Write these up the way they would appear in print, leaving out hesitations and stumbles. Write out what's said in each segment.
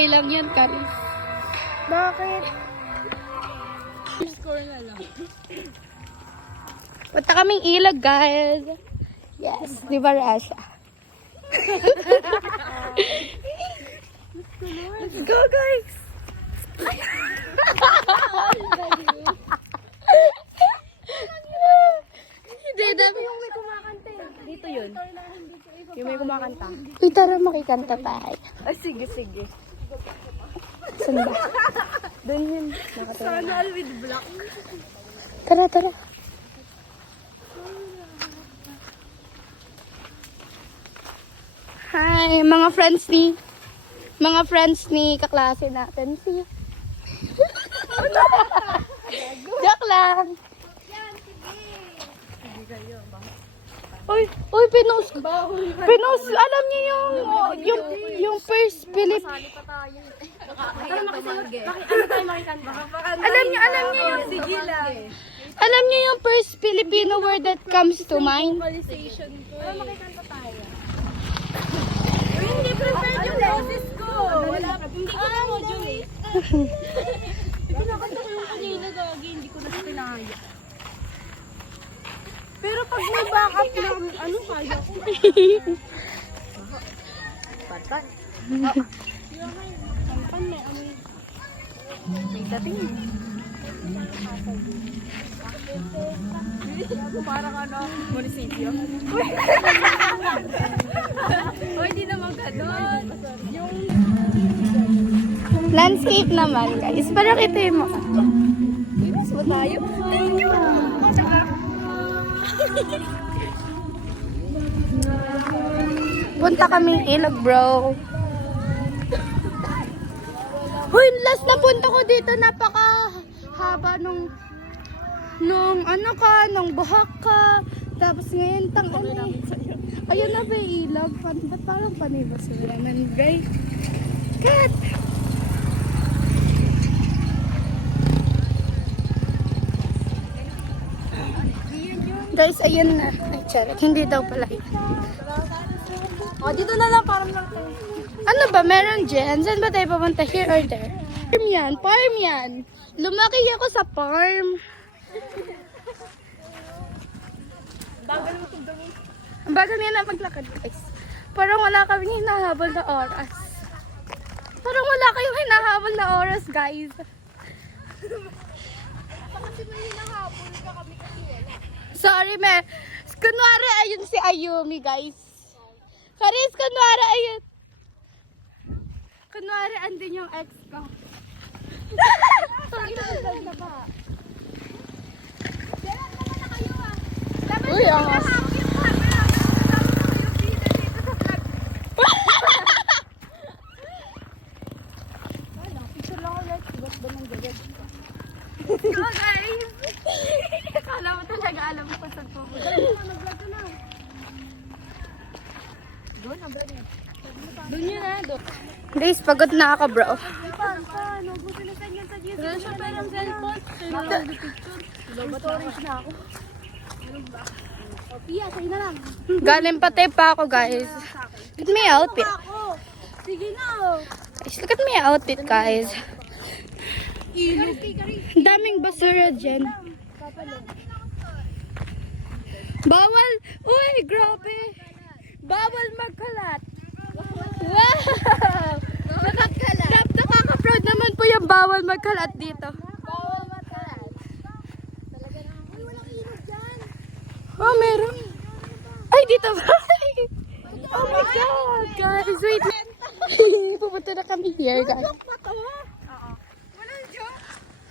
Okay lang yan, Karis. Bakit? Score na lang. Punta kaming ilog, guys. Yes, di ba, Rasha? Let's go, guys! Hindi, dami yung may kumakanta. Dito yun. Yung may kumakanta. Uy, tara makikanta tayo. Ay, sige, sige. Saan ba? Doon yun. Sana with black. Tara, tara. Hi, mga friends ni kaklase natin. Si Joke lang. Uy, pinost. Alam niyo yung first Philip. Alam niyo yung Sige lang. Alam niyo yung first Filipino word that comes to mind? Vocalization ko. Makikanta tayo. Hindi prepared yung boses ko. Wala. Hindi ko na modulate. Pinakanta ko yung kanina gagi. Hindi ko na siya pinahaya. Pero pag may backup na, ano kaya ko? Patan. Patan may amoy. May dating. Parang ano, munisipyo. O, hindi naman gano'n. Yung Landscape naman, guys. Pero kita mo. ibis mo tayo. Thank you. Punta kaming ilog, bro. Hoy, last na punta ko dito, napaka-haba nung buhak ka. Tapos ngayon, ayun na ba yung ilog? Ba't parang panibas mo naman, Gray? Kat! Guys, ayun na. Ay, charot. Hindi daw pala yun. O, dito na lang, parang lang tayo. Ano ba? Meron dyan? Saan ba tayo pupunta? Here or there? Farm yan. Lumaki ako sa farm. Bagal mo itong gawin. Ang bagal niya na maglakad, guys. Parang wala kami hinahabol na oras. Parang wala kayong hinahabol na oras, guys. Kasi may hinahabol ka kami kasi wala. Sorry, me. Kunwari, ayun si Ayumi, guys. Karis, kunwari, ayun. Kunwari, andun yung ex ko. Sorry, nagdal na ba? Diyan naman na kayo ah. Uy, angas. Picture lang ulit. Ba't ba nang gagad? So, guys. Akala mo talaga alam ko sa pupunta. Nag-vlog ka na. Doon, nag-vlog na. Doon yun ah, doon. Guys, pagod na ako, bro. Paano? Buti na saan yan sa YouTube. Wala siya parang cellphone. Kailangan ng picture. Storage na ako. O, Pia, sa'yo na lang. Galing patay pa ako, guys. Look at my outfit. Ako. Sige na. Guys, look at my outfit, guys. Ilog. Ang daming basura dyan. Bawal! Uy, grabe! Bawal magkalat! Wow! Nakaka-proud naman po yung bawal magkalat dito. Bawal matalas. Talaga naman. Uy, walang ilog dyan. Oh, meron. Ay, dito ba? Oh my God, guys. Wait. Pupunta na kami here, guys.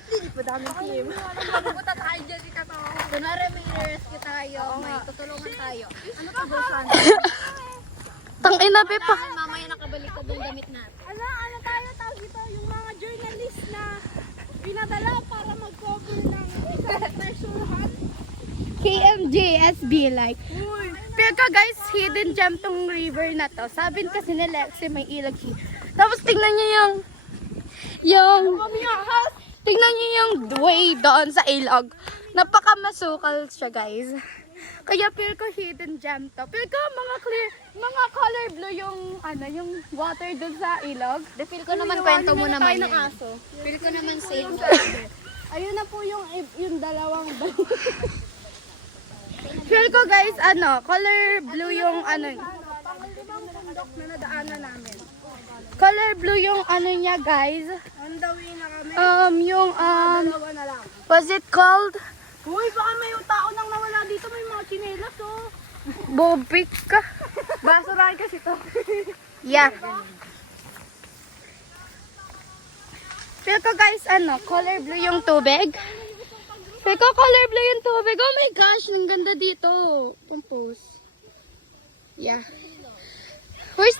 Madami team. Pupunta tayo dyan si Katawa. Kunwari may rescue tayo. May tutulungan tayo. Ano ka ba sana? Tangina, Pepa. Mamaya nakabalik ka yung damit natin. Ano tayo tawag dito? Yung mga journalist na pinadala para mag-cover ng treasure hunt. KMJSB, like. Pero guys, hidden gem tong river na to. Sabi kasi ni Lexi may ilog here. Tapos tingnan niyo tingnan niyo yung way doon sa ilog. Napakamasukal siya, guys. Kaya feel ko hidden gem to. Feel ko mga color blue yung yung water dun sa ilog. Feel ko naman kwento mo naman yan. Aso. Feel ko naman safe. Ayun na po yung dalawang Feel ko guys, color blue yung Pangalawang bundok na nadaanan namin. Color blue yung niya guys. On the way na kami. Dalawa na lang. Was it called? Uy, baka may tao nang nawala dito. May mga chinelas oh. Bobik ka. Basurahan kasi to. Yeah. Feel ko guys, color blue yung tubig. Feel ko color blue yung tubig. Oh my gosh, ang ganda dito. Compose. Yeah. Where's...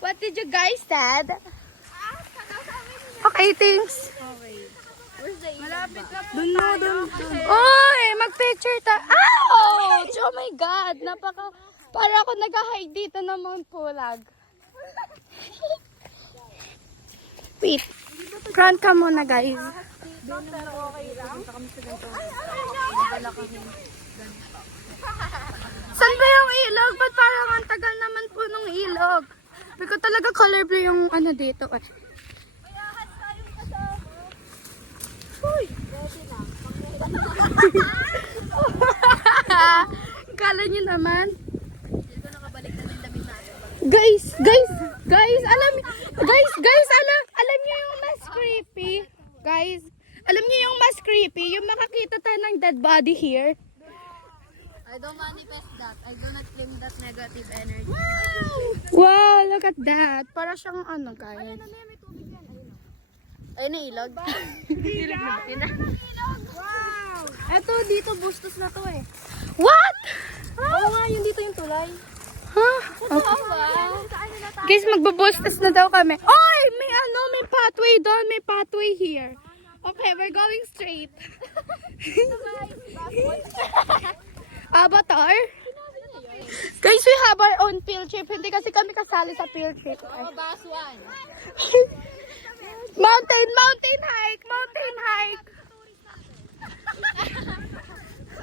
What did you guys said? Okay, thanks. Malapit na po. Dun. Oy, mag-picture Ouch! Oh my God. Para ako nag-hide dito ng Mount Pulag. Wait. Front ka muna, guys. Saan ba yung ilog? Ba't parang ang tagal naman po nung ilog? Porque talaga color blue yung dito. Kala nyo naman. Guys, alam niyo yung mas creepy. Guys, alam niyo yung mas creepy, yung makakita tayo ng dead body here. I don't manifest that. I do not claim that negative energy. Wow, look at that. Para siyang guys. Ayun ang ilog. Wow! Eto, dito bustos na to eh. What? Oo nga, yun dito yung tulay. Huh? Okay. Guys, magbubustas na daw kami. Oy! May pathway doon. May pathway here. Okay, we're going straight. Avatar? Guys, we have our own field trip. Hindi kasi kami kasali sa field trip. Baswan. Mountain hike!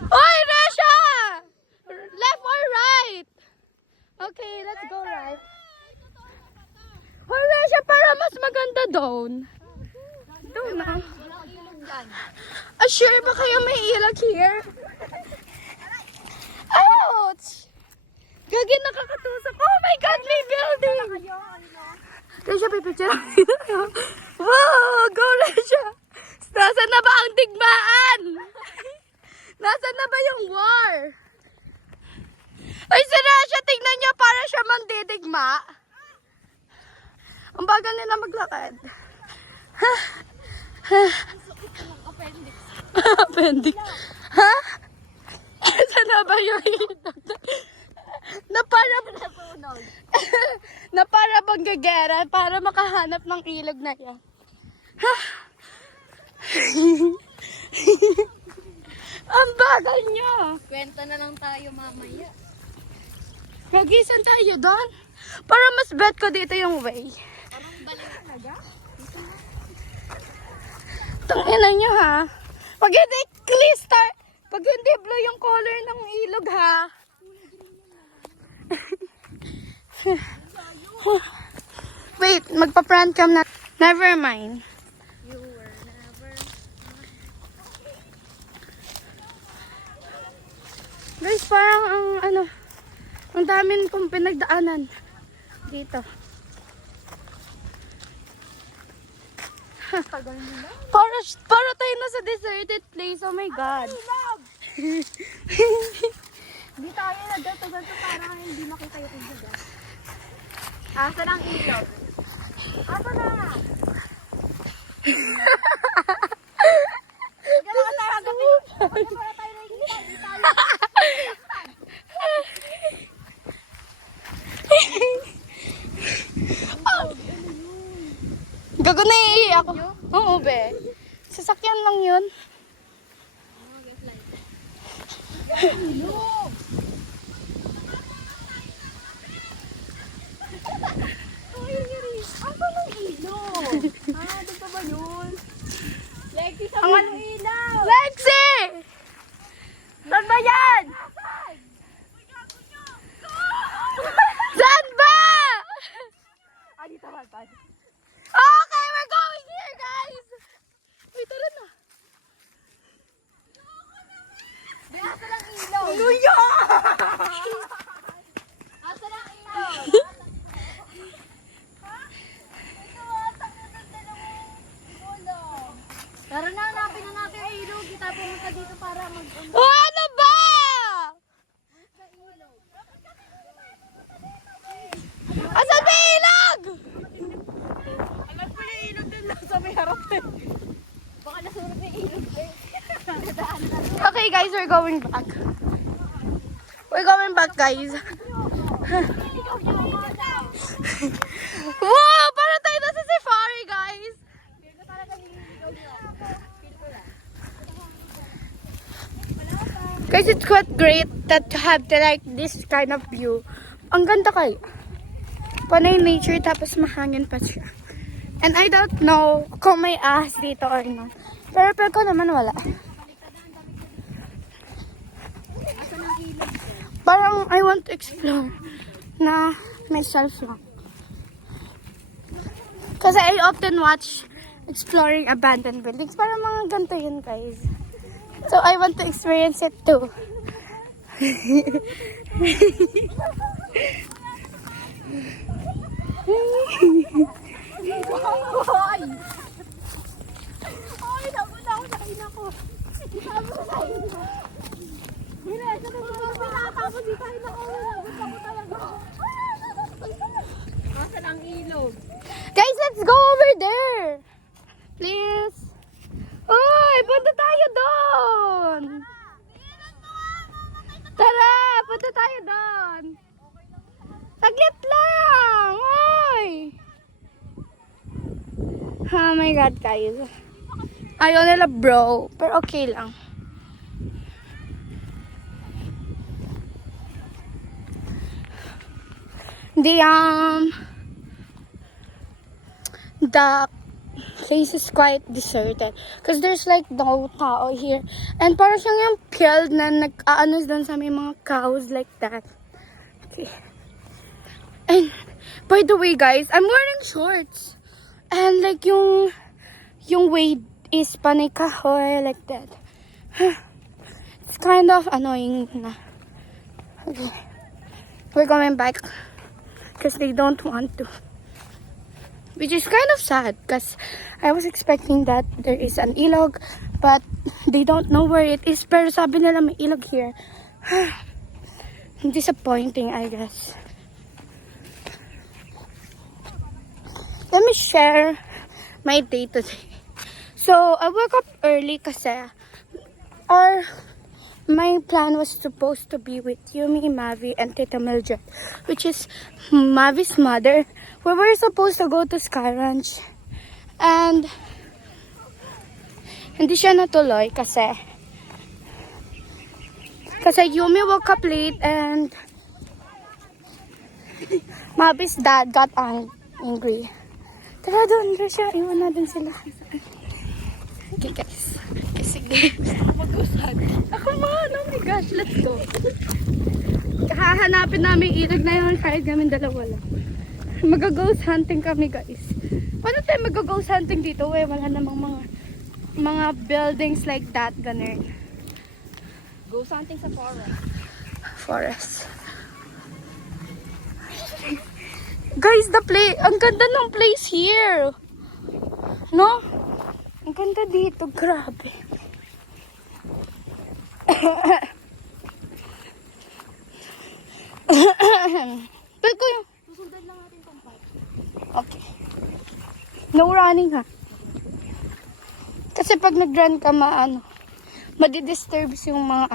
Oy, Resha! Left or right? Okay, let's go right. Hoy, Resha, para mas maganda doon. Doon na. Sure ba kayo may ilag here? Ouch! Gagi, nakakatusok. Oh my God, may building! Resha, pipicture. Wow, go Resha! Nasaan na ba ang digmaan? Nasaan na ba yung war? Ay, si Resha, tingnan niyo para siya mandidigma. Ang bagal nila maglakad. Appendix. Ha? Saan na ba yung na para bang gagera para makahanap ng ilog na yan. Ang bagal niya. Kwenta na lang tayo mamaya. Gagisan tayo doon. Para mas bet ko dito yung way. Parang balik talaga. Tangina nyo ha. Pag hindi clear pag hindi blue yung color ng ilog ha. Wait, magpa-front cam na. Never mind. You were never... Guys, parang ang dami kong pinagdaanan dito. Para tayo nasa deserted place. Oh my God. Hindi tayo nagdato-gato para hindi makita yung ilog. Asa ng ilog? Asa na? Gano'n tayo hanggang para tayo nakikita. Gago na ako. Oo, be. Sasakyan lang yun. Asa ng ilog? Doon pa ba yun? Lexi, sa ilaw! Lexi! Okay, we're going here, guys! Uy, tara na. Asa lang ilaw. Luya! Asa lang ilaw. Tara na, hanapin na natin ang ilog. Kita pumunta dito para mag-on Oh, ano ba? sa ilog. Asan ba yung ilog? Alam ko yung ilog din lang sa may harap eh. Baka nasurot na yung ilog eh. Okay, guys, we're going back. We're going back, guys. Wow! Para tayo na sa safari, guys. Guys, it's quite great that to have the, like this kind of view. Ang ganda kayo. Panay nature tapos mahangin pa siya. And I don't know kung may ahas dito or not. Pero ko naman wala. Parang I want to explore na myself lang. Kasi I often watch exploring abandoned buildings. Parang mga ganito yun, guys. So I want to experience it too. Hoy! Hoy, napunta ako sa ina ko. Sabi ko sa ina. Hindi, sa nagpapapila. Tapos di tayo nakauwi. Gusto ko talaga. Asa lang ilog. Guys, let's go over there. Please. Oy, punta tayo doon. Tara, punta tayo doon. Saglit lang. Oy. Oh my God, guys. Ayaw nila, bro. Pero okay lang. The place is quite deserted because there's like no tao here, and parang siyang yung field na nag-aanos doon sa may mga cows like that. Okay. And by the way, guys, I'm wearing shorts, and like yung weight is panay kahoy like that. It's kind of annoying na. Okay, we're going back because they don't want to. Which is kind of sad because I was expecting that there is an ilog, but they don't know where it is. Pero sabi nila may ilog here. Disappointing, I guess. Let me share my day today. So, I woke up early kasi my plan was supposed to be with Yumi, Mavi, and Tita Mildred, which is Mavi's mother. We were supposed to go to Sky Ranch. And hindi siya natuloy kasi Yumi woke up late and Mavi's dad got angry. Tara doon, siya. Iwan natin sila. Okay, guys. Sige. Ako man, oh my gosh, let's go. Hahanapin namin ilog na yun kahit kami dalawa lang. Mag-ghost hunting kami, guys. Paano tayo mag-ghost hunting dito? Wala namang mga buildings like that, ganun. Ghost hunting sa forest. Forest. Guys, ang ganda ng place here. No? Ang ganda dito, grabe. Pero ko yung... Susundan lang natin tong part. Okay. No running, ha? Kasi pag nag-run ka, madidisturbs yung mga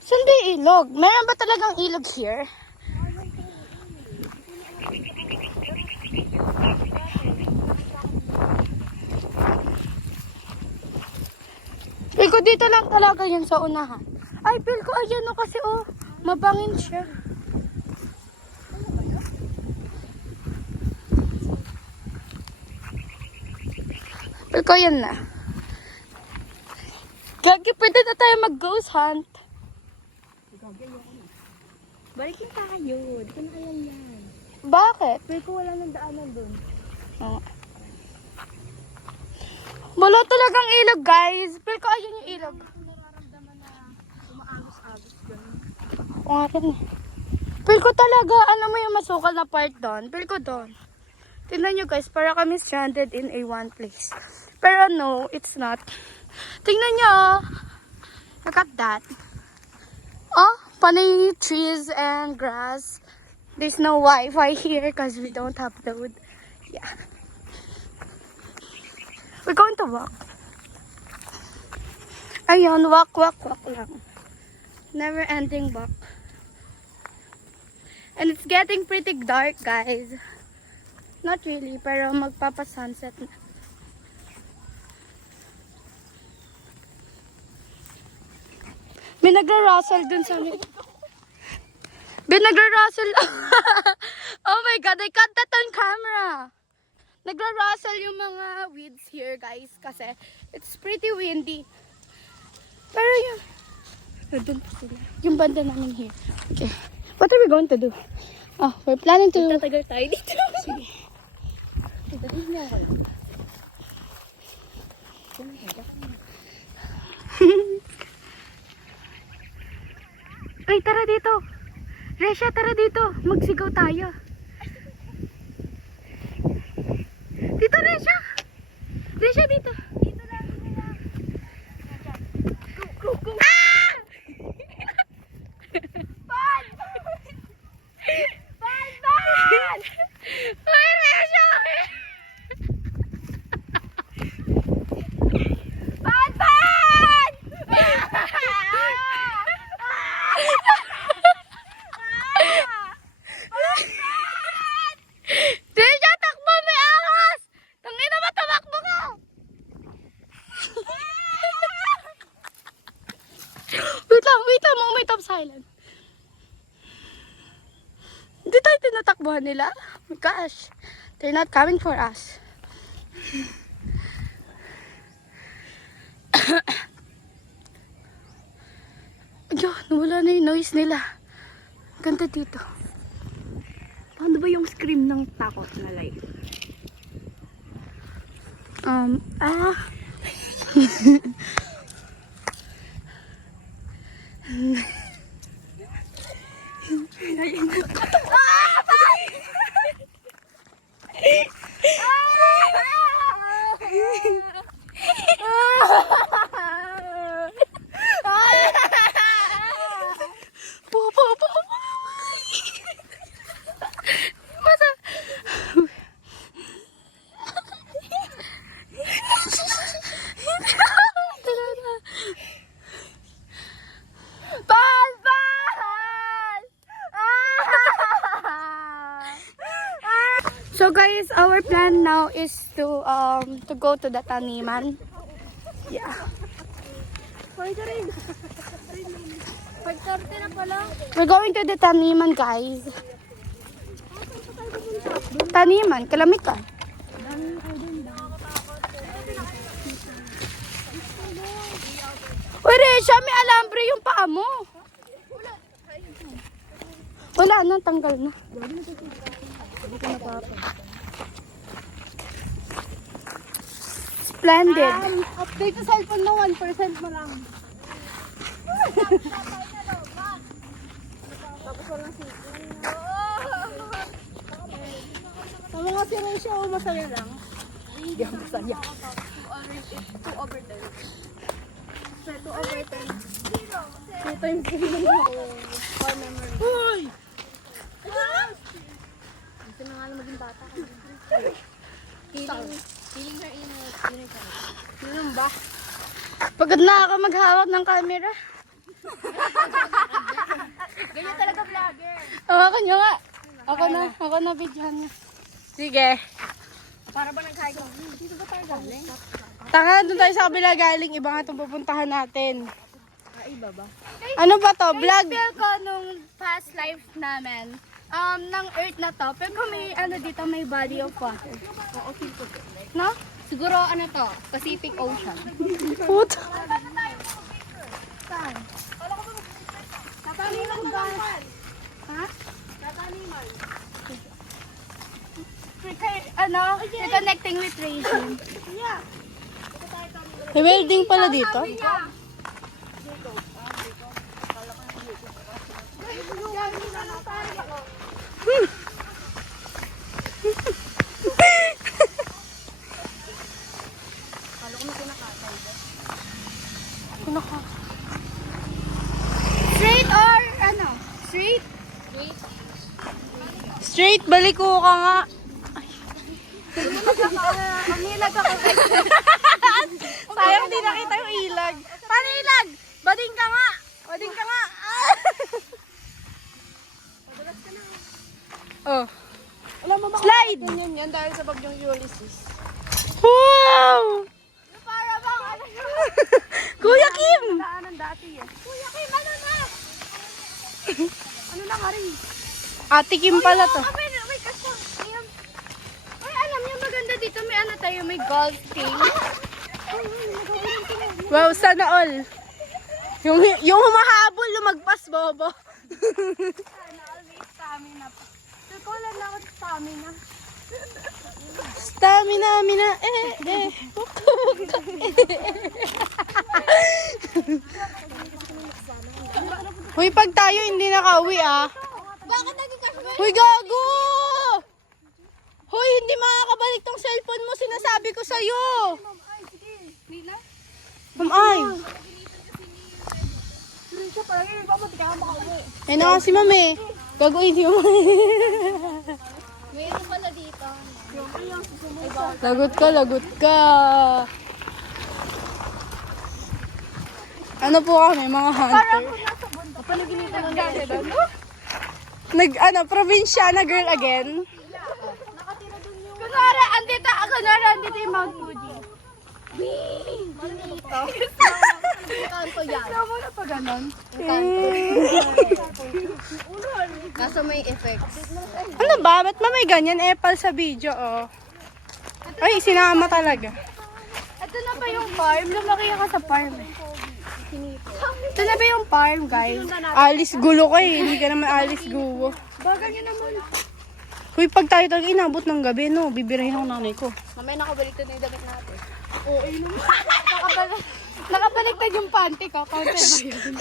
Saan ba yung ilog? Meron ba talagang ilog here? Feel ko dito lang talaga yun sa unahan. Ay, feel ko ayan o kasi mabangin siya. Feel ko yan na. Gagi, pwede na tayo mag-ghost hunt. Balikin tayo. Di ko na kaya yan. Bakit? Feel ko wala nang daanan dun. Oo. Wala talagang ilog, guys. Feel ko ayun yung ilog. Nararamdaman na umaagos-agos gano'n. Oo nga rin. Feel ko talaga, ano mo yung masukal na part doon? Feel ko doon. Tingnan nyo guys, para kami stranded in a one place. Pero no, it's not. Tingnan nyo. Look at that. Oh, funny trees and grass. There's no Wi-Fi here because we don't have load. Yeah. We're going to walk. Ayun, walk lang. Never ending walk. And it's getting pretty dark, guys. Not really, pero magpapa-sunset na. May nagra-rustle dun sa amin. May nagra-rustle. Oh my God, I caught that on camera. Nagra-rustle yung mga weeds here, guys, kasi it's pretty windy. Pero yung... Dun pa sila. Yung banda namin here. Okay. What are we going to do? Oh, we're planning to... Tatagal tayo dito. Sige. Ay, tara dito. Resha, tara dito. Magsigaw tayo. Dito, Resha. Resha, dito. Dito lang, dito lang. Go. Ah! Pan! Ay, Resha! Resha, takbo, may ahas! Tangina ba, tumakbo ka! Wait lang, moment of silence. Hindi tayo tinatakbuhan nila. Oh my gosh, they're not coming for us. Ayun, wala na yung noise nila. Ganda dito. Paano ba yung scream ng takot na live? So guys, our plan now is to go to the taniman. Yeah. Pwede rin. 5:30 na pala. We're going to the taniman, guys. Taniman, kalamitan. Uy, Resha, may alambre yung paa mo. Wala na, tanggal na. Splendid. Update sa cellphone na 1% mo lang. Tapos walang sa mga si Resha, masaya lang. Hindi ako masaya. 2 over 10. 2 over 10. 2 times 3 for memory. Uy! Gusto na nga lang maging bata. Feeling her inner child. Ganun ba? Pagod na ako maghawak ng camera. Ganyan talaga vlogger. Hawakan nyo nga. Ako na videohan niya. Sige. Para ba nagkain ko? Dito ba tayo galing? Tanga, doon tayo sa kabila galing. Iba nga itong pupuntahan natin. Iba ba? Ano ba to? Vlog? Feel ko nung past life namin, ng earth na to, pero may ano dito, may body of water. Oo, feel ko. No? Siguro ano to, Pacific Ocean. Puto. Saan? Tataniman ba? Ha? Tataniman. reconnecting with Rachel. May welding pala dito. Straight or ano? Straight? Straight, baliko ka nga. Pamilag ako. Sayang, di nakita yung ilag. Panilag! Bading ka nga! Wading ka nga. Oh. Alam mo, Slide! ganyan yan dahil sa bagyong Ulysses. Wow! Para bang ano yun? Kuya Kim! Daanan dati eh. Kuya Kim, ano na? Ano na nga rin? Ate Kim pala to. May kasang. Ayan. Ay, alam niyo maganda dito. May ano tayo, may golf team. Wow, sana all. Yung humahabol, lumagpas, bobo. Always stamina pa. Tukulan lang ako sa stamina. Stamina, mina, Hoy, pag tayo hindi nakauwi ah. Bakit naging kasama? Hoy, gago! Hoy, hindi makakabalik tong cellphone mo, sinasabi ko sa'yo. Ay, sige. Nina? Ay. Siya parang yun, bakit di ka makauwi? Ayun na nga si mami. Gaguin mo. May ano pala dito. Lagot ka, lagot ka. Ano po kami, mga hunter? Panaginitan ng dati doon. Probinsyana girl again. Kunwari, andito yung Mount Fuji. Kanto yan. Ikaw mo na pa ganon. Kaso may effects. Ano ba? Ba't ba may ganyan? Epal sa video, oh. Ay, sinama talaga. Ito na ba yung farm? Lumaki ka sa farm eh. Ito na ba yung farm, guys? Alis gulo ka eh. Hindi ka naman alis gulo. Bagal nyo naman. Uy, pag tayo talaga inabot ng gabi, no? Bibirahin ako nanay ko. Mamaya nakabalik na yung damit natin. Nakabaliktad yung panty ko. Counter ba yun?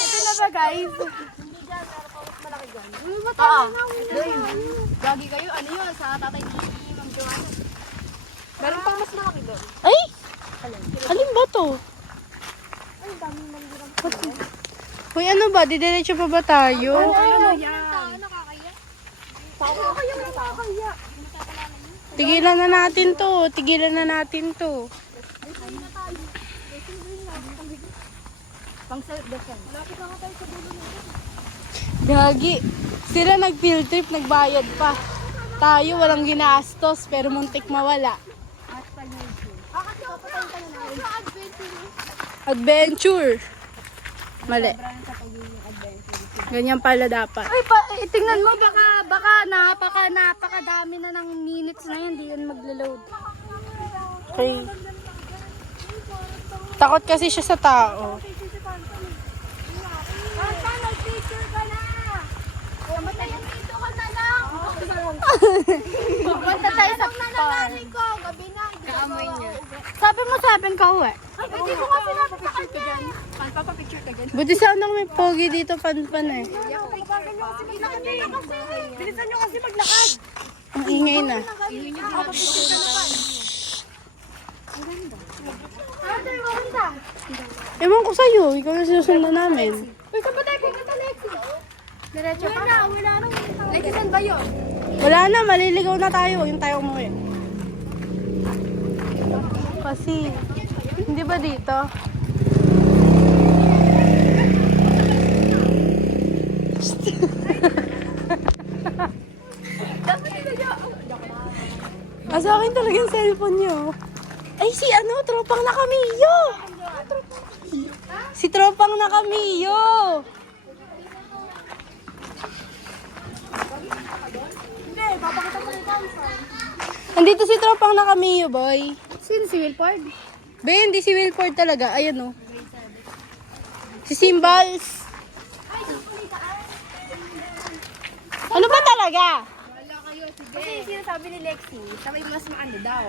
Ito na ba, guys? Gagi kayo, ano yun? Sa tatay ni Ma'am Joanna. Meron pang mas malaki doon. Ay! Alin ba to? Uy, ano ba? Didiretso pa ba tayo? Tigilan na natin to. Tigilan na natin to. Pang self-defense. Gagi. Sila nag-field trip, nagbayad pa. Tayo walang ginastos pero muntik mawala. Adventure. Mali. Ganyan pala dapat. Ay, tingnan mo, baka napakadami na ng minutes na yan, di yan maglo-load. Okay. Takot kasi siya sa tao. Nag-picture ka na! Kamatayan dito ka na lang! Punta tayo sa farm. ko, gabi na. Kaamoy niya. Sabi mo sa akin ka uwi. Ay, hindi ko nga sinabi sa kanya. Papapicture ka dyan. Buti sana may pogi dito panpan eh. Bilisan nyo kasi maglakad. Ang ingay na. Ate, maganda. Ewan ko sa'yo, ikaw yung sinusundan namin. Uy, saan ba tayo pupunta, Lexi? Diretso pa? Wala na. Lexi, saan ba yun? Wala na, maliligaw na tayo. Yung tayo umuwi. Kasi, hindi ba dito? Sa akin talaga yung cellphone nyo. Ay, si ano, tropang nakamiyo. Si tropang nakamiyo. Hindi, papakita ko rin tayo. Andito si tropang nakamiyo, boy. Sino si Wilford? Be, hindi si Wilford talaga. Ayan o. Si Simbals. Ano ba talaga? Wala kayo, sige. Kasi yung sinasabi ni Lexi, sabay mas maano daw.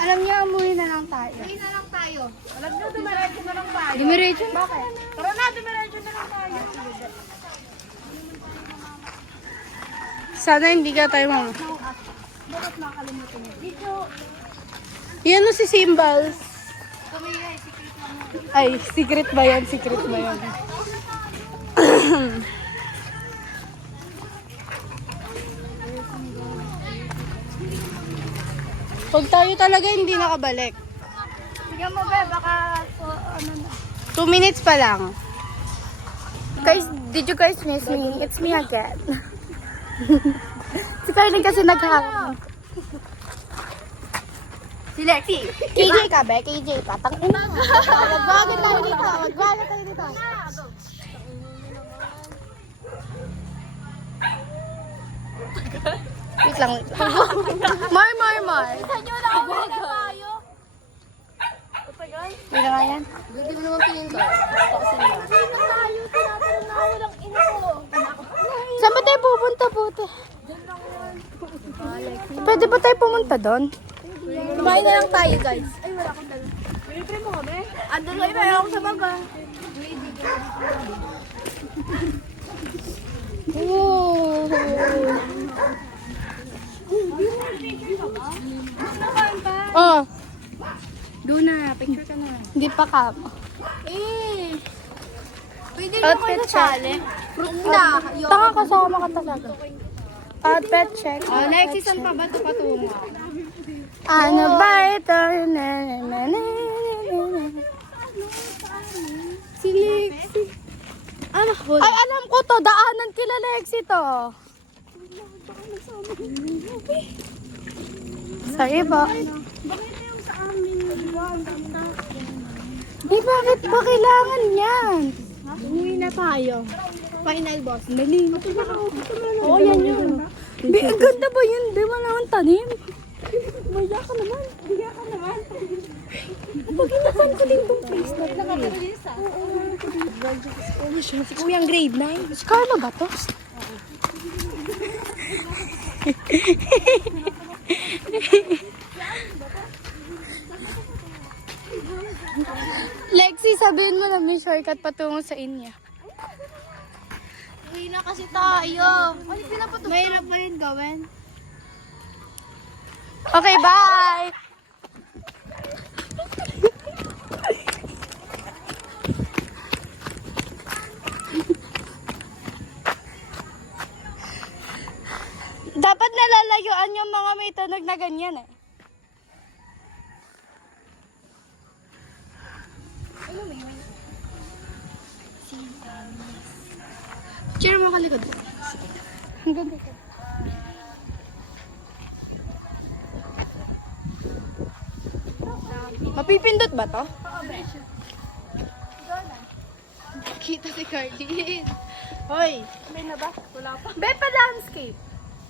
Alam niya, umuwi na lang tayo. Uwi na lang tayo. Alam nyo, dumiretso na lang tayo. Dumiretso? Bakit? Tara na, dumiretso na lang tayo. Sana hindi ka tayo mama. Bakit makakalimutan niyo? Dito. Yan o si Symbols. Kami ay secret lang. Ay, secret ba yan? Secret ba yan? Pag tayo talaga hindi nakabalik. Tingnan mo ba, baka ano na. 2 minutes pa lang. Guys, did you guys miss me? It's me again. Si Carlin kasi naghahanap. Si Lexi. KJ ka ba? KJ pa. Tangina. Magbago tayo dito. Magbago tayo dito. Wait lang, wait lang. More. Saan nyo na uwi na tayo? Wait na nga yan. Hindi mo naman pinindot. Gusto ko sila. Uwi na tayo. Tinatanong na ako ng ina ko. Saan ba tayo pupunta po? Pwede ba tayo pumunta doon? Kumain na lang tayo, guys. Ay, wala akong dala. Pinipre mo kami? Andun kayo, meron ako sa baga. Oh, Doon na, picture ka na. hindi pa ka. Eh, pwede na Outfit kayo check. nasali. Fruit na. Tanga kasama ka talaga. Outfit check. Oh, Lexi, saan pa ba ito patungo? Ano ba ito? Si Lexi. Ano ko? Ay, alam ko to. Daanan kila Lexi to. Sa iba. Eh, bakit ba kailangan yan? Umuwi na tayo. Final boss. Dali. Oo, yan yun. Be, ang ganda ba yun? Di ba naman tanim? Maya ka naman. Maya ka naman. Pag inasan ko din tong place na to. Nakakalilis Si Kuyang grade 9. Si Carla ba to? Lexi, sabihin mo na may shortcut patungo sa inyo. Uwi na kasi tayo. Ano pinapatugtog? Mahirap pa rin gawin. Okay, bye! Dapat nalalayuan yung mga may tunog na ganyan eh. Cheer mo kalikod. Ang ganda. Mapipindot ba to? Kita si Carly. Hoy! May na ba? Wala pa. Be, pa-landscape.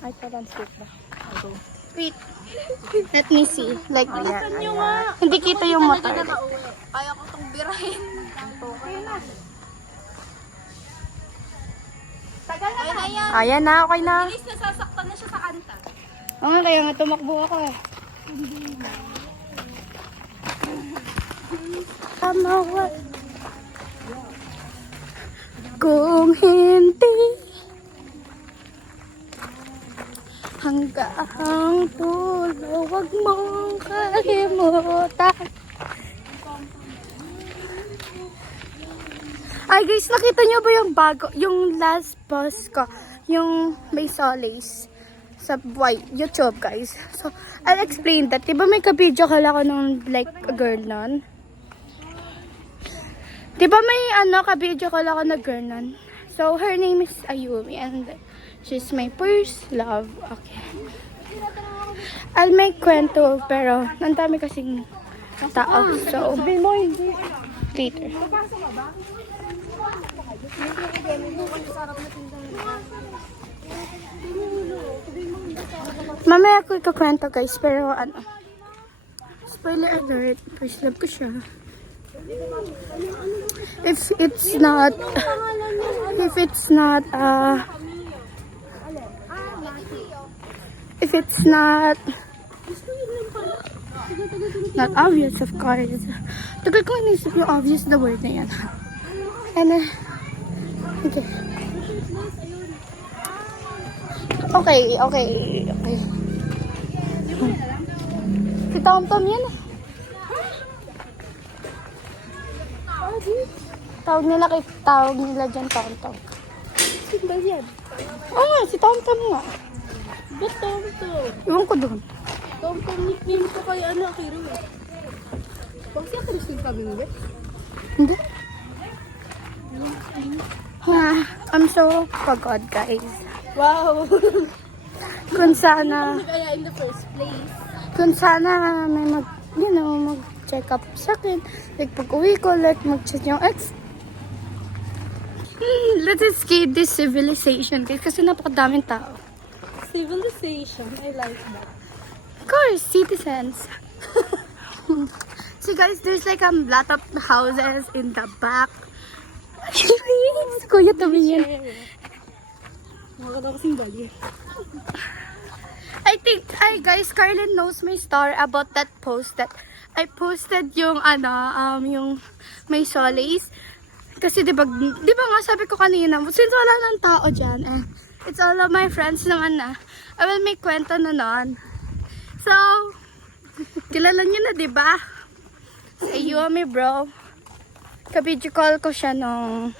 Ay, pa-landscape ba? Wait. Let me see. Like this. Hindi kita yung motor. Kaya ko itong birahin. Tagal na na yan. Ayan na, okay na. Bilis, nasasaktan na siya sa kanta. Oo, kaya nga tumakbo ako eh. Tama ba? Kung hindi hanggang dulo, wag mong kalimutan. Ay guys, nakita niyo ba yung bago, yung last post ko, yung may solace sa YouTube guys. So, I'll explain that. Diba may ka-video kala ko nung like a girl nun? Diba may ka-video kala ko na girl nun? So, her name is Ayumi and she's my first love. Okay. I'll make kwento pero ang dami kasing tao. So, later. Mamaya ko ikakwento guys, pero spoiler alert, first love ko siya. if it's not, if it's not, if it's not, not obvious, of course. Tagal ko inisip yung obvious the word na yan. And, okay. Okay. Si Tom Tom yan. Tawag nila dyan Tom Tom. Sino ba yan? Oo nga, si Tom Tom nga. Ba't Tom Tom? Iwan ko doon. Tom Tom nickname ko kay Akira. Bakit siya Christine kami nila? Hindi. I'm so pagod, guys. Wow! Kung sana, Kaya in the first place. kung sana may mag-check up sa akin. Like, pag uwi ko, like, mag-check yung ex. Let's escape this civilization, guys, kasi napakadaming tao. Civilization. I like that. Of course, citizens. See, guys, there's like a lot of houses in the back. Kuya, tumingin. Nakakatawa kasing bali. I think, guys, Carlin knows my story about that post that I posted yung, yung may solace. Kasi di ba nga sabi ko kanina, since wala ng tao dyan, it's all of my friends naman na, I will make kwento na nun. So, kilala nyo na, di ba? Say you and me, bro. Ka-video call ko siya nung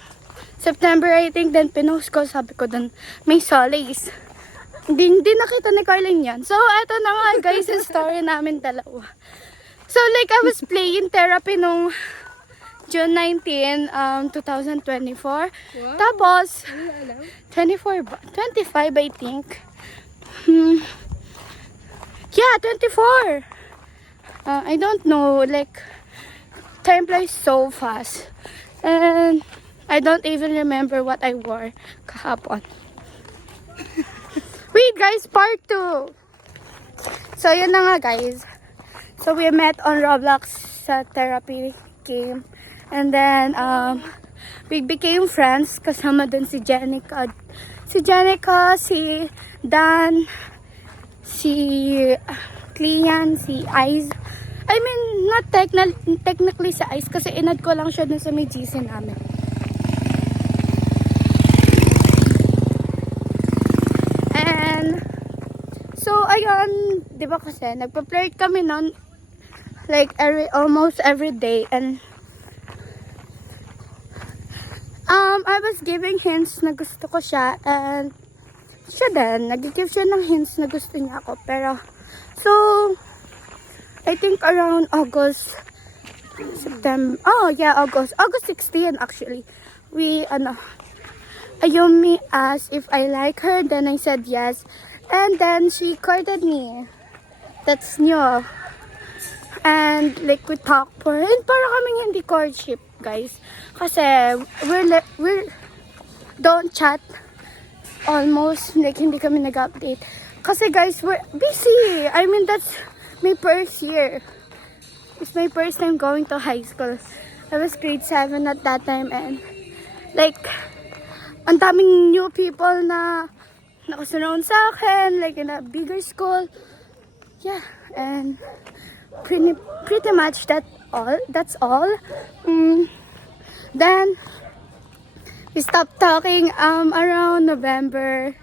September, I think, then pinost ko, sabi ko dun, may solace. Hindi nakita ni Carlin yan. So, eto na nga, guys, yung story namin dalawa. So, like, I was playing therapy nung June 19, 2024. Wow. Tapos, Ano alam? 24 ba? 25, I think. Yeah, 24. I don't know, like, time flies so fast. And I don't even remember what I wore kahapon. Wait, guys, part 2. So, yun na nga, guys. So, we met on Roblox sa therapy game. And then, we became friends. Kasama dun si Jenica. Si Dan, si Clean, si Ice. I mean, not technically si Ice kasi inad ko lang siya dun sa may GC namin. And, so, ayun, di ba kasi, nagpa-flirt kami nun, like, almost every day, and, I was giving hints na gusto ko siya, and, siya din, nag-give siya ng hints na gusto niya ako, pero, so, I think around August, September, August 16 actually, Ayumi asked if I like her, then I said yes, and then she courted me. That's new. And like we talked for, and para kaming hindi courtship, guys. Kasi we're don't chat almost, like hindi kami nag-update. Kasi guys, we're busy. I mean, that's my first year. It's my first time going to high school. I was grade 7 at that time, and like, ang daming new people na nakasurround sa akin, like in a bigger school. Yeah, and pretty much that's all. Then we stopped talking around November.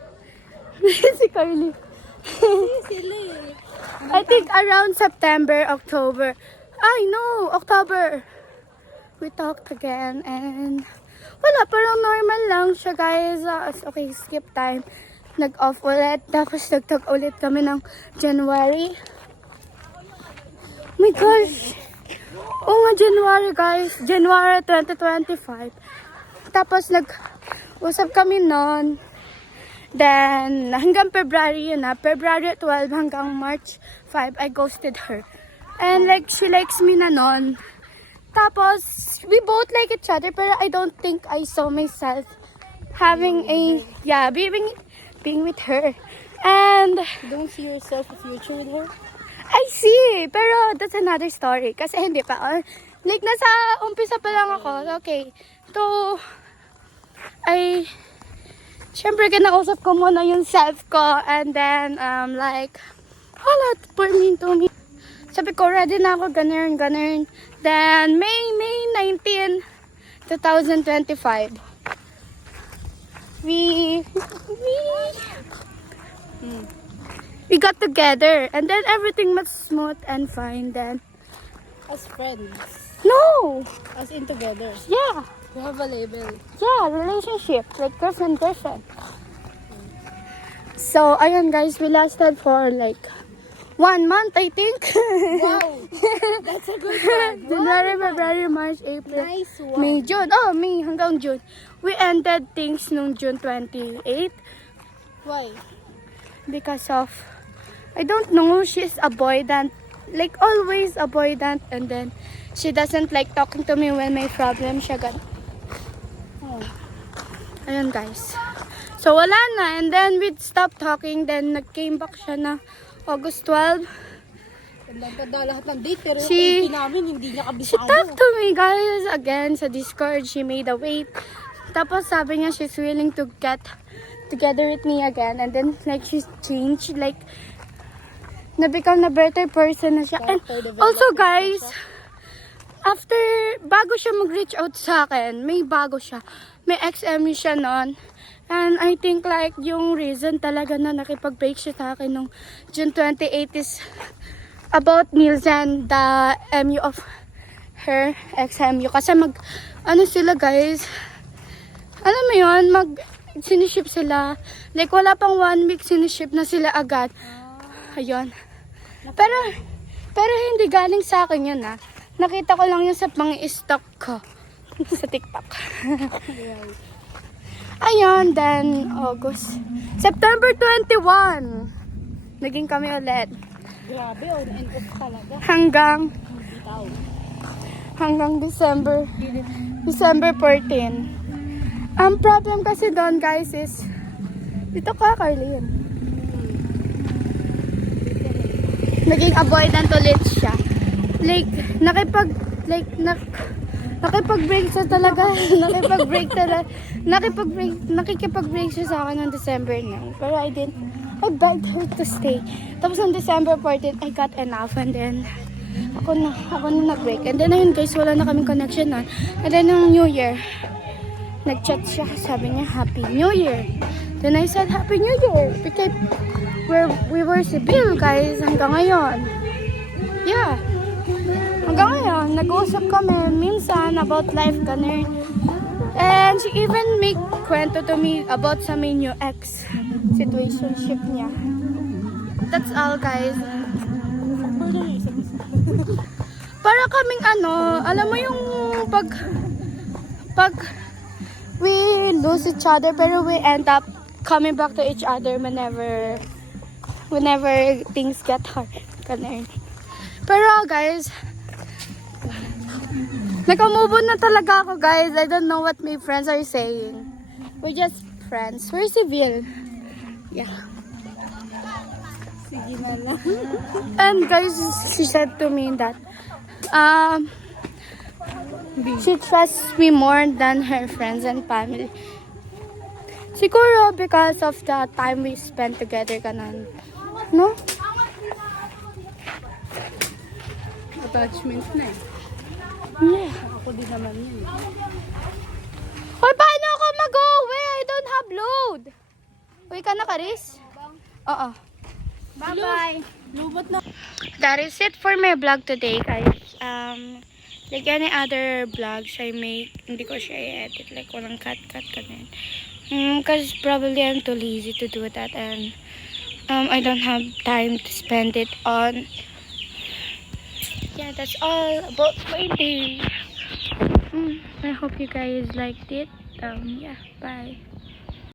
Si Carly. I think around September, October. October. We talked again, and wala, parang normal lang siya, guys. Okay, skip time. Nag-off ulit. Tapos nagtag ulit kami ng January. Oh my gosh. Oo nga, January, guys. January 2025. Tapos nag-usap kami noon. Then, hanggang February yun na. February 12 hanggang March 5, I ghosted her. And like, she likes me na noon. Tapos, we both like each other, pero I don't think I saw myself having being with her. And, You don't see yourself a future with her? I see, pero that's another story. Kasi hindi pa, Like, nasa umpisa pa lang ako. Okay. Siyempre, kinausap ko muna yung self ko. And then, like, wala, for me to me. Sabi ko, ready na ako, ganun. Then, May 19, 2025. We got together. And then, everything was smooth and fine then. As friends. No! As in together. Yeah. You have a label. Yeah, relationship. Like girlfriend. So, ayun guys, we lasted for like 1 month, I think. Wow! That's a good one. January, February, March, April, Nice one. May, June. Oh, May hanggang June. We ended things nung June 28 Why? because of, I don't know, she's avoidant. Like always avoidant, and then she doesn't like talking to me when may problem siya gan. Oh. Ayun guys. So wala na, and then we stopped talking, then nag-came back siya na August 12. Nagpanda lahat ng date, pero She- yung 80 namin, hindi niya She kabisado. talked to me guys again sa Discord. She made a wait. Tapos sabi niya she's willing to get together with me again, and then like she's changed, like na-become na better person na siya. And also guys, after, bago siya mag-reach out sa akin, may bago siya. May XMU siya nun. And I think like yung reason talaga na nakipag-break siya sa akin nung June 28 is about Nielsen, the MU of her XMU. Kasi ano sila guys, alam mo yun, siniship sila. Like wala pang 1 week, siniship na sila agad. Ayun. Pero hindi galing sa akin yun ah. Nakita ko lang yun sa pang-stock ko sa TikTok. Ayun, then August. September 21. Naging kami ulit. Grabe, on and off talaga. Hanggang December 14. Ang problem kasi doon guys is, dito ka Carlene. Naging avoidant ulit siya. Like, nakipag-break siya talaga. Nakikipag-break siya sa akin ng December 9. Pero I begged her to stay. Tapos on December 14, I got enough. And then, ako na nag-break. And then, ayun guys, wala na kaming connection na. And then, yung New Year, nag-chat siya. Sabi niya, Happy New Year. Then I said, Happy New Year. Because we were civil guys hanggang ngayon. Yeah. Hanggang ngayon, nag-uusap kami minsan about life, ganun. And she even make kwento to me about sa may new ex situationship niya. That's all guys. Para kaming alam mo yung pag we lose each other pero we end up coming back to each other whenever things get hard. Ganun. Pero guys, nag-move on na talaga ako guys. I don't know what my friends are saying. We're just friends. We're civil. Yeah. Sige na lang. And guys, she said to me that she trusts me more than her friends and family. Siguro because of the time we spent together kanan. No? Attachment na eh. Yeah. Ako din naman yun. Hoy, paano ako mag-uwi? I don't have load. Uwi ka na, Karis? Oo. Bye-bye. Lubot na. That is it for my vlog today, guys. Like any other vlogs I make, hindi ko siya i-edit. Like, walang cut ganun. Because probably I'm too lazy to do that. And I don't have time to spend it on. Yeah, that's all about my day. I hope you guys liked it. Yeah, bye.